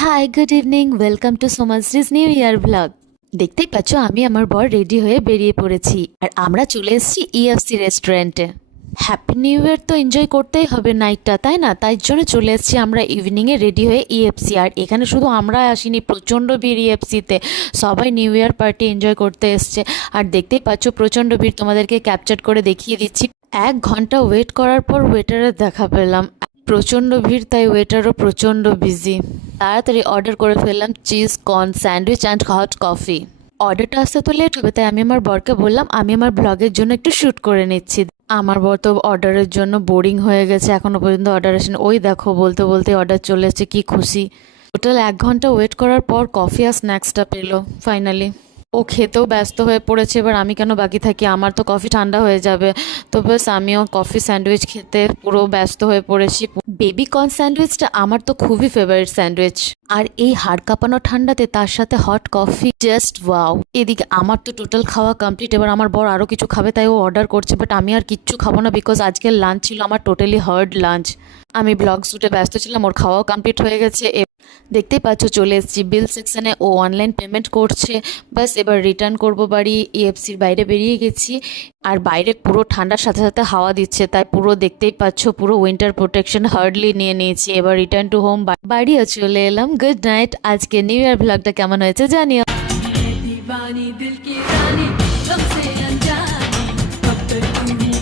High, good evening. Welcome to Somashree's new year blog. দেখতেই পাচ্ছ আমি আমার বর রেডি হয়ে বেরিয়ে পড়েছি আর আমরা চলে এসেছি ইএফসি রেস্টুরেন্টে। হ্যাপি নিউ ইয়ার তো এনজয় করতেই হবে নাইটটা, তাই না? তাই জন্য চলে এসেছি আমরা ইভিনিংয়ে রেডি হয়ে ইএফসি। আর এখানে শুধু আমরা আসিনি, প্রচণ্ড ভিড় ইএফসিতে। সবাই নিউ ইয়ার পার্টি এনজয় করতে এসছে। আর দেখতেই পাচ্ছ প্রচণ্ড ভিড়, তোমাদেরকে ক্যাপচার করে দেখিয়ে দিচ্ছি। 1 ঘন্টা ওয়েট করার পর ওয়েটারের দেখা পেলাম। প্রচণ্ড ভিড়, তাই ওয়েটারও প্রচণ্ড বিজি। তাড়াতাড়ি অর্ডার করে ফেললাম cheese corn sandwich and hot coffee. অর্ডারটা আসতে তো লেট হবে, তাই আমি আমার বরকে বললাম আমি আমার ব্লগের জন্য একটু শ্যুট করে নিচ্ছি। আমার বর তো অর্ডারের জন্য বোরিং হয়ে গেছে, এখনো পর্যন্ত অর্ডার আসেনি। ওই দেখো বলতে বলতে অর্ডার চলে এসেছে, কি খুশি। টোটাল 1 ঘন্টা ওয়েট করার পর কফি আর স্ন্যাক্সটা পেলো ফাইনালি। ও খেতেও ব্যস্ত হয়ে পড়েছে, এবার আমি কেন বাকি থাকি, আমার তো কফি ঠান্ডা হয়ে যাবে। তো ব্যাস আমিও কফি স্যান্ডউইচ খেতে পুরো ব্যস্ত হয়ে পড়েছি। বেবি কর্ন স্যান্ডউইচটা আমার তো খুবই ফেভারিট স্যান্ডউইচ। আর এই হাড় কাঁপানো ঠান্ডাতে তার সাথে হট কফি, জাস্ট ওয়াও। এদিকে আমার তো টোটাল খাওয়া কমপ্লিট, এবার আমার বর আরও কিছু খাবে তাই ও অর্ডার করছে, বাট আমি আর কিচ্ছু খাবো না বিকজ আজকের লাঞ্চ ছিল আমার টোটালি হার্ড লাঞ্চ। আমি ব্লগ শ্যুটে ব্যস্ত ছিলাম, ওর খাওয়াও কমপ্লিট হয়ে গেছে। দেখতেই পাচ্ছ চলে এসেছি বিল সেকশনে, ও অনলাইন পেমেন্ট করছে। বাস এবার রিটার্ন করব বাড়ি। ইএফসির বাইরে বেরিয়ে গেছি, আর বাইরে পুরো ঠান্ডার সাথে সাথে হাওয়া দিচ্ছে, তাই পুরো দেখতেই পাচ্ছ পুরো উইন্টার প্রোটেকশন হার্ডলি নিয়ে নিয়েছি। এবার রিটার্ন টু হোম, বাড়িও চলে এলাম। Good night. আজকে নিউ ইয়ার ব্লগটা কেমন হয়েছে জানিও। दीवानी दिल की रानी, सबसे अनजानी, अब तक तू ही